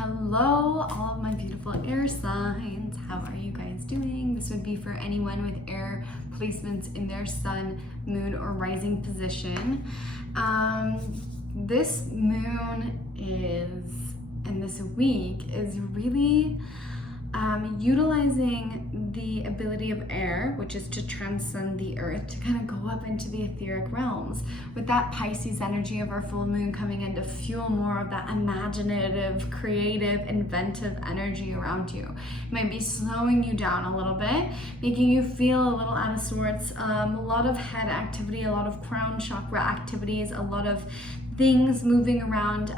Hello, all of my beautiful air signs. How are you guys doing? This would be for anyone with air placements in their sun, moon, or rising position. This moon and this week is really utilizing the ability of air, which is to transcend the earth, to kind of go up into the etheric realms, with that Pisces energy of our full moon coming in to fuel more of that imaginative, creative, inventive energy around you. It might be slowing you down a little bit, making you feel a little out of sorts, a lot of head activity, a lot of crown chakra activities, a lot of things moving around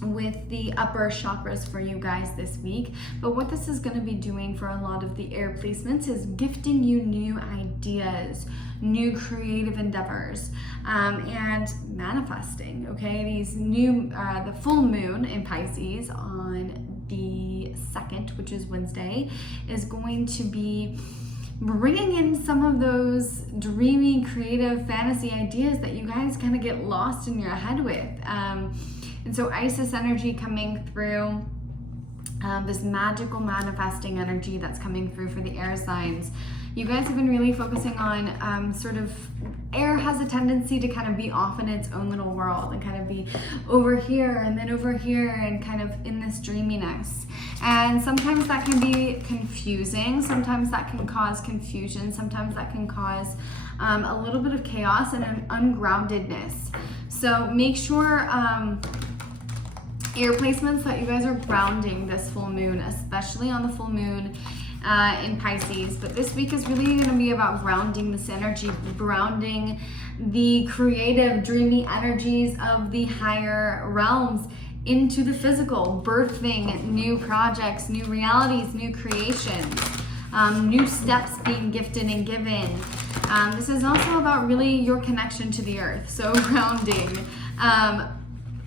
with the upper chakras for you guys this week. But what this is going to be doing for a lot of the air placements is gifting you new ideas, new creative endeavors, and manifesting, okay? These new, the full moon in Pisces on the 2nd, which is Wednesday, is going to be bringing in some of those dreamy, creative, fantasy ideas that you guys kind of get lost in your head with. And so Isis energy coming through, this magical manifesting energy that's coming through for the air signs. You guys have been really focusing on sort of, air has a tendency to kind of be off in its own little world and kind of be over here and then over here and kind of in this dreaminess. And sometimes that can be confusing. Sometimes that can cause confusion. Sometimes that can cause a little bit of chaos and an ungroundedness. So make sure air placements that you guys are grounding this full moon, especially on the full moon in Pisces. But this week is really going to be about grounding this energy, grounding the creative, dreamy energies of the higher realms into the physical, birthing new projects, new realities, new creations, new steps being gifted and given. This is also about really your connection to the earth, so grounding.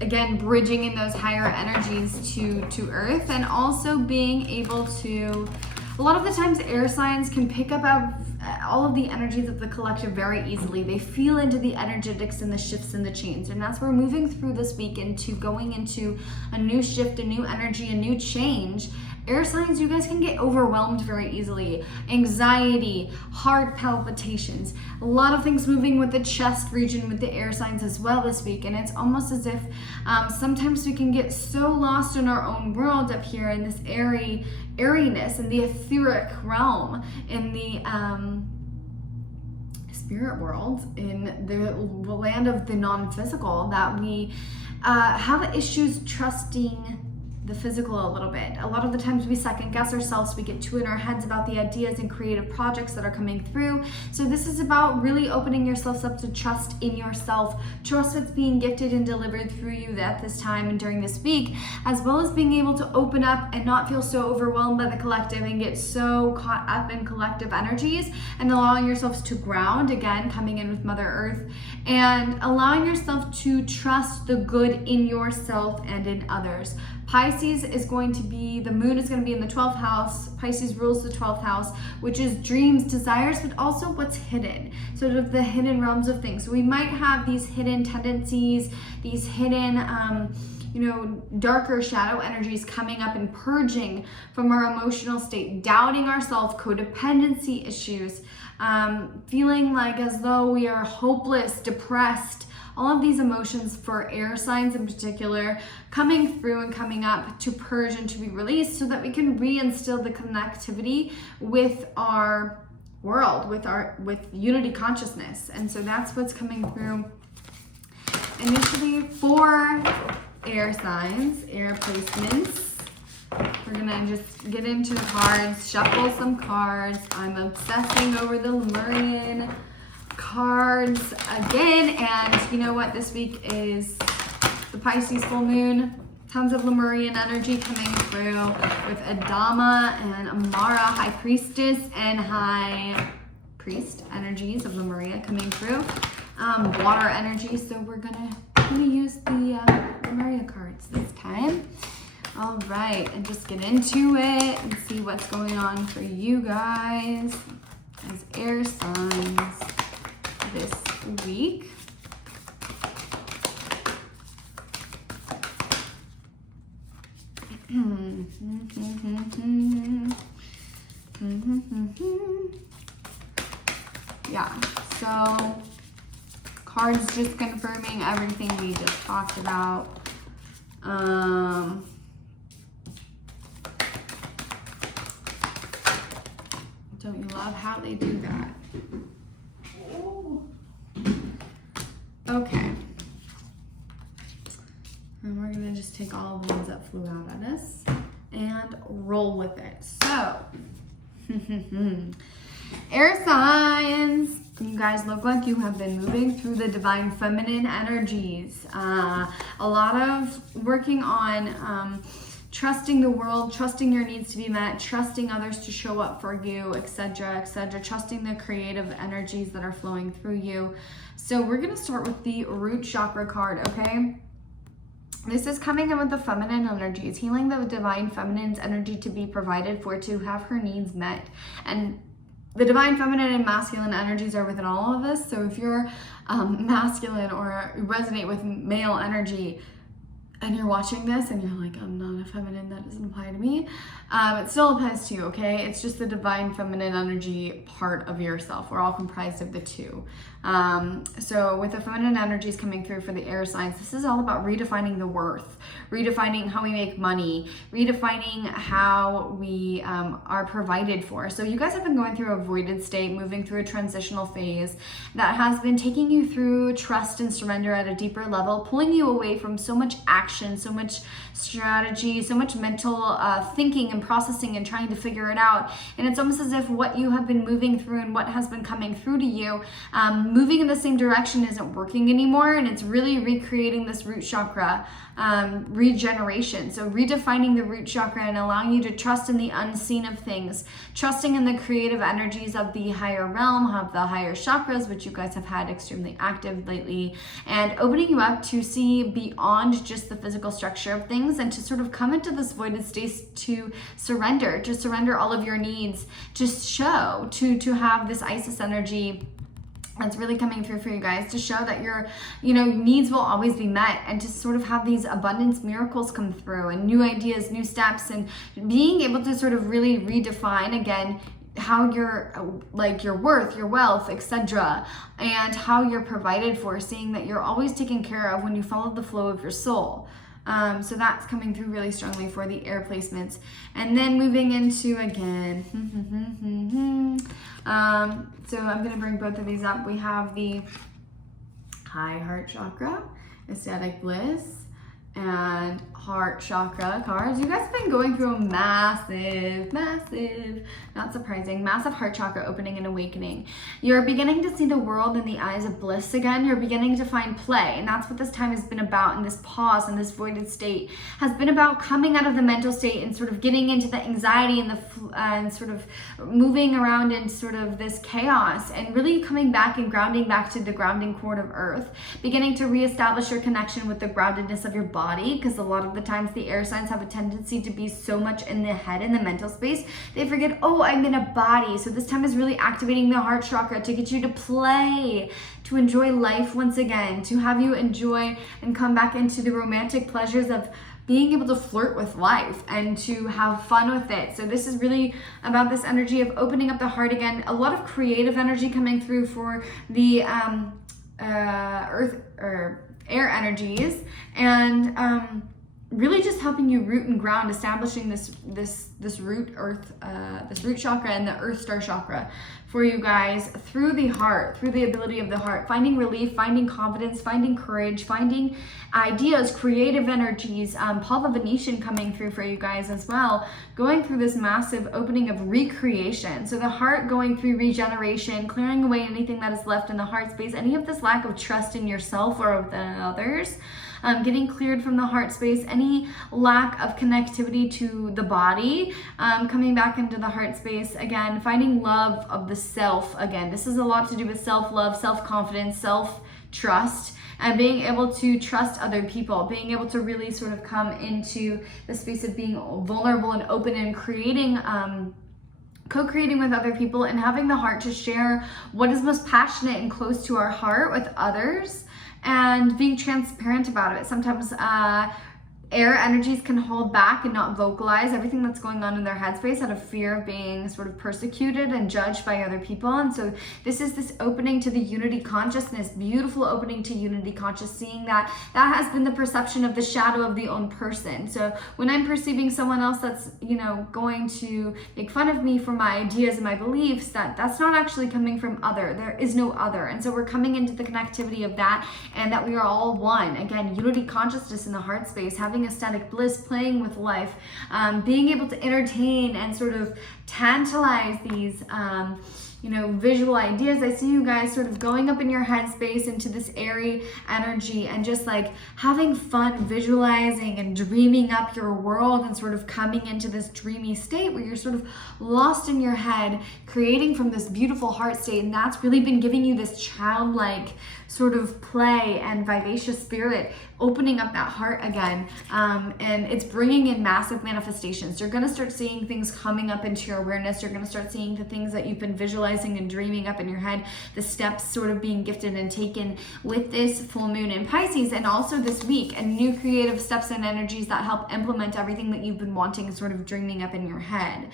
Again, bridging in those higher energies to earth, and also being able to, a lot of the times air signs can pick up all of the energies of the collective very easily. They feel into the energetics and the shifts and the change, and that's where we're moving through this week into going into a new shift, a new energy, a new change. Air signs, you guys can get overwhelmed very easily. Anxiety, heart palpitations, a lot of things moving with the chest region with the air signs as well this week. And it's almost as if sometimes we can get so lost in our own world up here in this airiness, in the etheric realm, in the spirit world, in the land of the non-physical, that we have issues trusting the physical a little bit. A lot of the times we second guess ourselves, we get too in our heads about the ideas and creative projects that are coming through. So this is about really opening yourselves up to trust in yourself, trust what's being gifted and delivered through you at this time and during this week, as well as being able to open up and not feel so overwhelmed by the collective and get so caught up in collective energies, and allowing yourselves to ground, again, coming in with Mother Earth, and allowing yourself to trust the good in yourself and in others. Pisces is going to be, the moon is going to be in the 12th house. Pisces rules the 12th house, which is dreams, desires, but also what's hidden, sort of the hidden realms of things. So we might have these hidden tendencies, these hidden, darker shadow energies coming up and purging from our emotional state, doubting ourselves, codependency issues, feeling like as though we are hopeless, depressed. All of these emotions for air signs in particular coming through and coming up to purge and to be released, so that we can reinstill the connectivity with our world, with unity consciousness. And so that's what's coming through initially for air signs, air placements. We're gonna just get into the cards, shuffle some cards. I'm obsessing over the Lemurian cards again, and you know what, this week is the Pisces full moon, tons of Lemurian energy coming through with Adama and Amara, High Priestess and High Priest energies of Lemuria coming through, water energy. So we're gonna use the Lemuria cards this time. All right, and just get into it and see what's going on for you guys as air signs this week. Yeah, so cards just confirming everything we just talked about. Don't you love how they do that? Ooh. Okay. And we're gonna just take all of the ones that flew out at us and roll with it. So, air signs, you guys look like you have been moving through the divine feminine energies. A lot of working on trusting the world, trusting your needs to be met, trusting others to show up for you, etc., etc., trusting the creative energies that are flowing through you. So we're going to start with the root chakra card, okay? This is coming in with the feminine energies, healing the divine feminine's energy to be provided for, to have her needs met. And the divine feminine and masculine energies are within all of us. So if you're masculine or resonate with male energy, and you're watching this and you're like, I'm not a feminine, that doesn't apply to me, it still applies to you, okay? It's just the divine feminine energy part of yourself. We're all comprised of the two. So with the feminine energies coming through for the air signs, this is all about redefining the worth, redefining how we make money, redefining how we are provided for. So you guys have been going through a voided state, moving through a transitional phase that has been taking you through trust and surrender at a deeper level, pulling you away from so much action, so much strategy, so much mental thinking and processing and trying to figure it out. And it's almost as if what you have been moving through and what has been coming through to you, moving in the same direction isn't working anymore, and it's really recreating this root chakra regeneration. So redefining the root chakra and allowing you to trust in the unseen of things, trusting in the creative energies of the higher realm, of the higher chakras, which you guys have had extremely active lately, and opening you up to see beyond just the physical structure of things and to sort of come into this voided state to surrender all of your needs, just show, to have this Isis energy that's really coming through for you guys, to show that your needs will always be met, and to sort of have these abundance miracles come through and new ideas, new steps, and being able to sort of really redefine again how you're like your worth, your wealth, etc., and how you're provided for, seeing that you're always taken care of when you follow the flow of your soul. So that's coming through really strongly for the air placements. And then moving into again, so I'm going to bring both of these up. We have the high heart chakra, ecstatic bliss, and heart chakra cards. You guys have been going through a massive, not surprising, massive heart chakra opening and awakening. You're beginning to see the world in the eyes of bliss again. You're beginning to find play, and that's what this time has been about. And this pause and this voided state has been about coming out of the mental state and sort of getting into the anxiety and and sort of moving around in sort of this chaos, and really coming back and grounding back to the grounding cord of earth, beginning to reestablish your connection with the groundedness of your body, because a lot of the times the air signs have a tendency to be so much in the head, in the mental space, they forget, oh, I'm in a body. So this time is really activating the heart chakra to get you to play, to enjoy life once again, to have you enjoy and come back into the romantic pleasures of being able to flirt with life and to have fun with it. So this is really about this energy of opening up the heart again. A lot of creative energy coming through for the earth or air energies, and really just helping you root and ground, establishing this root earth, this root chakra and the earth star chakra for you guys through the heart, through the ability of the heart, finding relief, finding confidence, finding courage, finding ideas, creative energies, Paul the Venetian coming through for you guys as well, going through this massive opening of recreation. So the heart going through regeneration, clearing away anything that is left in the heart space, any of this lack of trust in yourself or within others, getting cleared from the heart space, any lack of connectivity to the body, coming back into the heart space again, finding love of the self again. This is a lot to do with self-love, self-confidence, self-trust, and being able to trust other people, being able to really sort of come into the space of being vulnerable and open and creating, co-creating with other people, and having the heart to share what is most passionate and close to our heart with others, and being transparent about it. Sometimes Air energies can hold back and not vocalize everything that's going on in their headspace out of fear of being sort of persecuted and judged by other people. And so this is this opening to the unity consciousness, beautiful opening to unity conscious, seeing that that has been the perception of the shadow of the own person. So when I'm perceiving someone else that's, you know, going to make fun of me for my ideas and my beliefs, that's not actually coming from other. There is no other. And so we're coming into the connectivity of that, and that we are all one. Again, unity consciousness in the heart space, having ecstatic bliss, playing with life, being able to entertain and sort of tantalize these you know, visual ideas. I see you guys sort of going up in your headspace into this airy energy and just like having fun visualizing and dreaming up your world and sort of coming into this dreamy state where you're sort of lost in your head, creating from this beautiful heart state. And that's really been giving you this childlike sort of play and vivacious spirit, opening up that heart again. And it's bringing in massive manifestations. You're going to start seeing things coming up into your awareness. You're going to start seeing the things that you've been visualizing and dreaming up in your head, the steps sort of being gifted and taken with this full moon in Pisces, and also this week, and new creative steps and energies that help implement everything that you've been wanting sort of dreaming up in your head.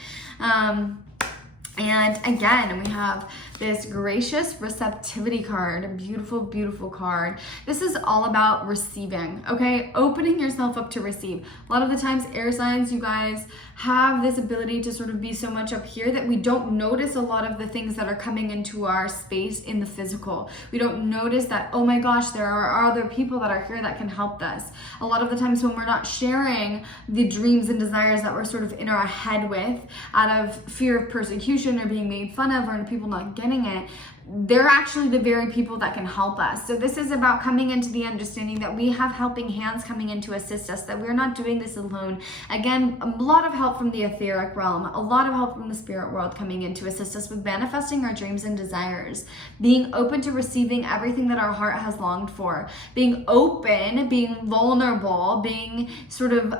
And again, we have this gracious receptivity card, a beautiful, beautiful card. This is all about receiving, okay? Opening yourself up to receive. A lot of the times, air signs, you guys have this ability to sort of be so much up here that we don't notice a lot of the things that are coming into our space in the physical. We don't notice that, oh my gosh, there are other people that are here that can help us. A lot of the times when we're not sharing the dreams and desires that we're sort of in our head with, out of fear of persecution or being made fun of or people not getting it, they're actually the very people that can help us. So this is about coming into the understanding that we have helping hands coming in to assist us, that we're not doing this alone. Again, a lot of help from the etheric realm, a lot of help from the spirit world coming in to assist us with manifesting our dreams and desires, being open to receiving everything that our heart has longed for, being open, being vulnerable, being sort of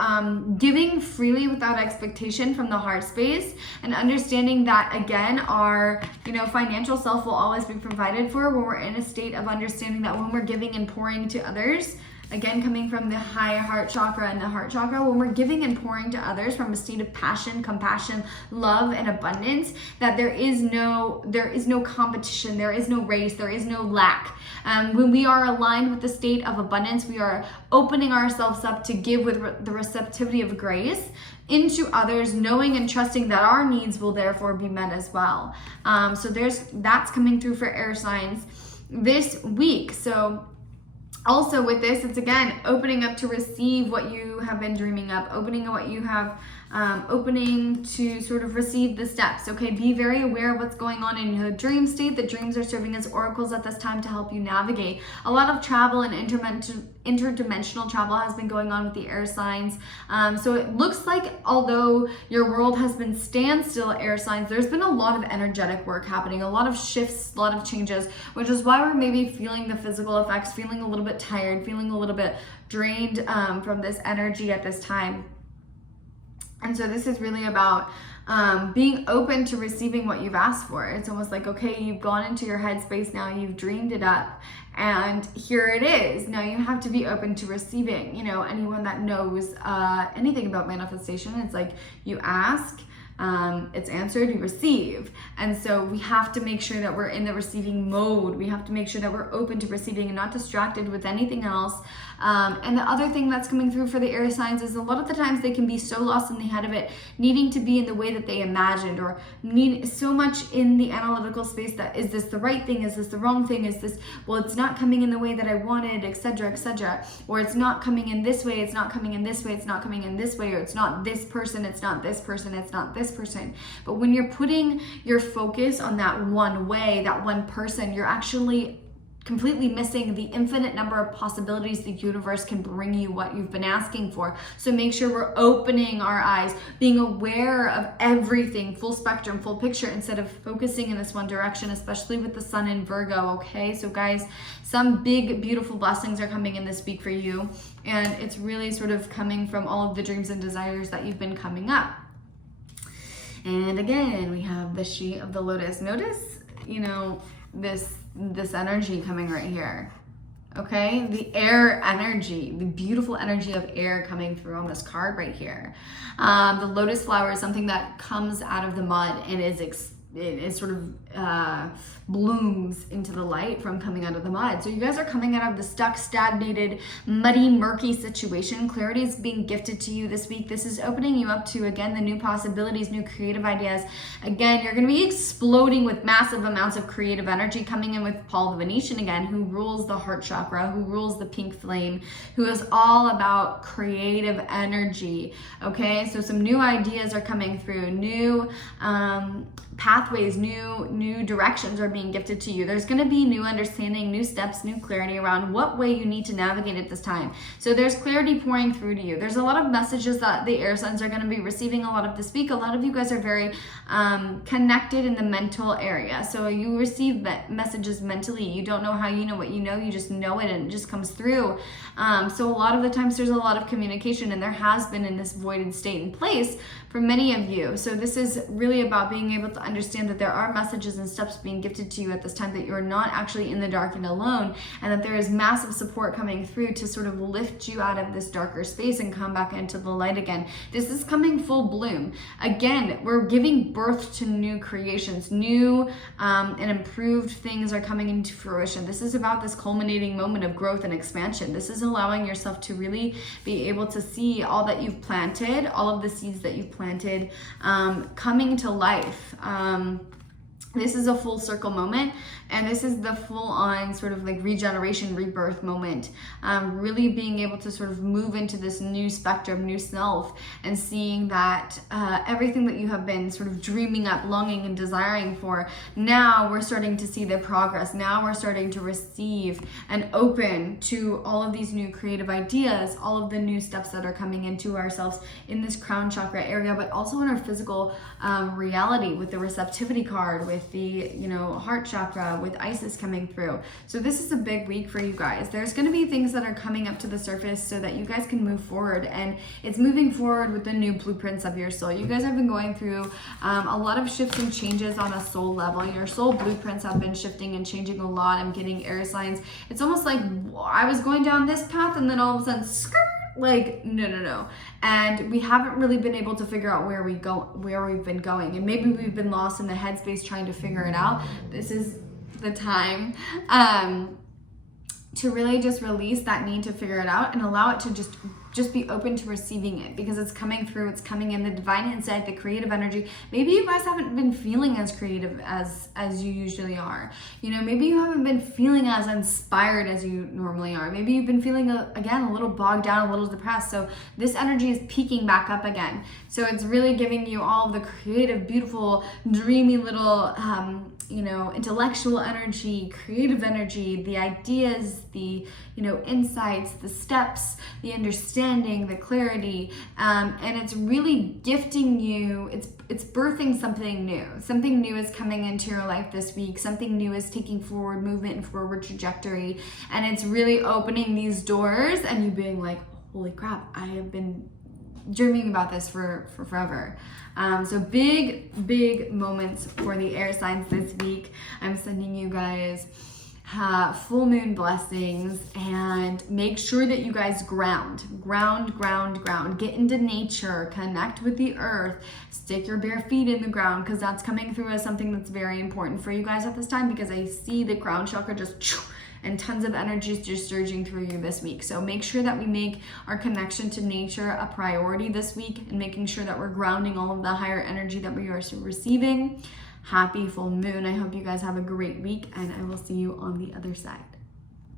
giving freely without expectation from the heart space, and understanding that, again, our, you know, financial self will always be provided for when we're in a state of understanding that when we're giving and pouring to others, again, coming from the high heart chakra and the heart chakra, when we're giving and pouring to others from a state of passion, compassion, love, and abundance, that there is no competition, there is no race, there is no lack. When we are aligned with the state of abundance, we are opening ourselves up to give with the receptivity of grace into others, knowing and trusting that our needs will therefore be met as well. So that's coming through for air signs this week. So also with this, it's again opening up to receive what you have been dreaming up, opening to sort of receive the steps. Okay, be very aware of what's going on in your dream state. The dreams are serving as oracles at this time to help you navigate. A lot of travel and interdimensional travel has been going on with the air signs. So it looks like although your world has been standstill, air signs, there's been a lot of energetic work happening, a lot of shifts, a lot of changes, which is why we're maybe feeling the physical effects, feeling a little bit tired, feeling a little bit drained from this energy at this time. And so this is really about being open to receiving what you've asked for. It's almost like, okay, you've gone into your headspace now, you've dreamed it up, and here it is. Now you have to be open to receiving. You know, anyone that knows anything about manifestation, it's like you ask, it's answered, you receive. And so we have to make sure that we're in the receiving mode. We have to make sure that we're open to receiving and not distracted with anything else. And the other thing that's coming through for the air signs is a lot of the times they can be so lost in the head of it, needing to be in the way that they imagined, or need so much in the analytical space that, is this the right thing? Is this the wrong thing? Is this, well, it's not coming in the way that I wanted, etc., etc. Or it's not coming in this way, it's not coming in this way, it's not coming in this way, or it's not this person, it's not this person, it's not this person. But when you're putting your focus on that one way, that one person, you're actually completely missing the infinite number of possibilities the universe can bring you what you've been asking for. So make sure we're opening our eyes, being aware of everything, full spectrum, full picture, instead of focusing in this one direction, especially with the sun in Virgo, okay? So guys, some big, beautiful blessings are coming in this week for you, and it's really sort of coming from all of the dreams and desires that you've been coming up. And again, we have the sheet of the lotus. Notice, you know, this energy coming right here. Okay, the air energy, the beautiful energy of air coming through on this card right here. The lotus flower is something that comes out of the mud and it sort of blooms into the light from coming out of the mud. So you guys are coming out of the stuck, stagnated, muddy, murky situation. Clarity is being gifted to you this week. This is opening you up to, again, the new possibilities, new creative ideas. Again, you're going to be exploding with massive amounts of creative energy, coming in with Paul the Venetian again, who rules the heart chakra, who rules the pink flame, who is all about creative energy. Okay, so some new ideas are coming through, new pathways, new directions are being gifted to you. There's going to be new understanding, new steps, new clarity around what way you need to navigate at this time. So there's clarity pouring through to you. There's a lot of messages that the air signs are going to be receiving a lot of this week. A lot of you guys are very connected in the mental area. So you receive messages mentally. You don't know how you know what you know. You just know it and it just comes through. So a lot of the times there's a lot of communication, and there has been in this voided state in place for many of you. So this is really about being able to understand that there are messages and steps being gifted to you at this time, that you're not actually in the dark and alone, and that there is massive support coming through to sort of lift you out of this darker space and come back into the light again. This is coming full bloom. Again, we're giving birth to new creations, new and improved things are coming into fruition. This is about this culminating moment of growth and expansion. This is allowing yourself to really be able to see all that you've planted, all of the seeds that you've planted coming to life. This is a full circle moment, and this is the full-on sort of like regeneration, rebirth moment. Really being able to sort of move into this new spectrum, new self, and seeing that everything that you have been sort of dreaming up, longing and desiring for, now we're starting to see the progress. Now we're starting to receive and open to all of these new creative ideas, all of the new steps that are coming into ourselves in this crown chakra area, but also in our physical reality with the receptivity card, with the heart chakra, with Isis coming through. So this is a big week for you guys. There's going to be things that are coming up to the surface so that you guys can move forward, and it's moving forward with the new blueprints of your soul. You guys have been going through a lot of shifts and changes on a soul level. Your soul blueprints have been shifting and changing a lot. I'm getting air signs. It's almost like I was going down this path and then all of a sudden skirt, like no, and we haven't really been able to figure out where we've been going, and maybe we've been lost in the headspace trying to figure it out. This is the time to really just release that need to figure it out and allow it to just be open to receiving it, because it's coming through, it's coming in, the divine insight, the creative energy. Maybe you guys haven't been feeling as creative as you usually are. Maybe you haven't been feeling as inspired as you normally are. Maybe you've been feeling again a little bogged down, a little depressed. So this energy is peaking back up again. So it's really giving you all of the creative, beautiful, dreamy little intellectual energy, creative energy, the ideas, the insights, the steps, the understanding, the clarity, and it's really gifting you. It's birthing something new. Something new is coming into your life this week. Something new is taking forward movement and forward trajectory, and it's really opening these doors, and you being like, holy crap, I have been dreaming about this for forever. So big moments for the air signs this week. I'm sending you guys full moon blessings, and make sure that you guys ground, get into nature, connect with the earth, stick your bare feet in the ground, because that's coming through as something that's very important for you guys at this time, because I see the crown chakra just and tons of energy is just surging through you this week. So make sure that we make our connection to nature a priority this week, and making sure that we're grounding all of the higher energy that we are receiving. Happy full moon. I hope you guys have a great week, and I will see you on the other side.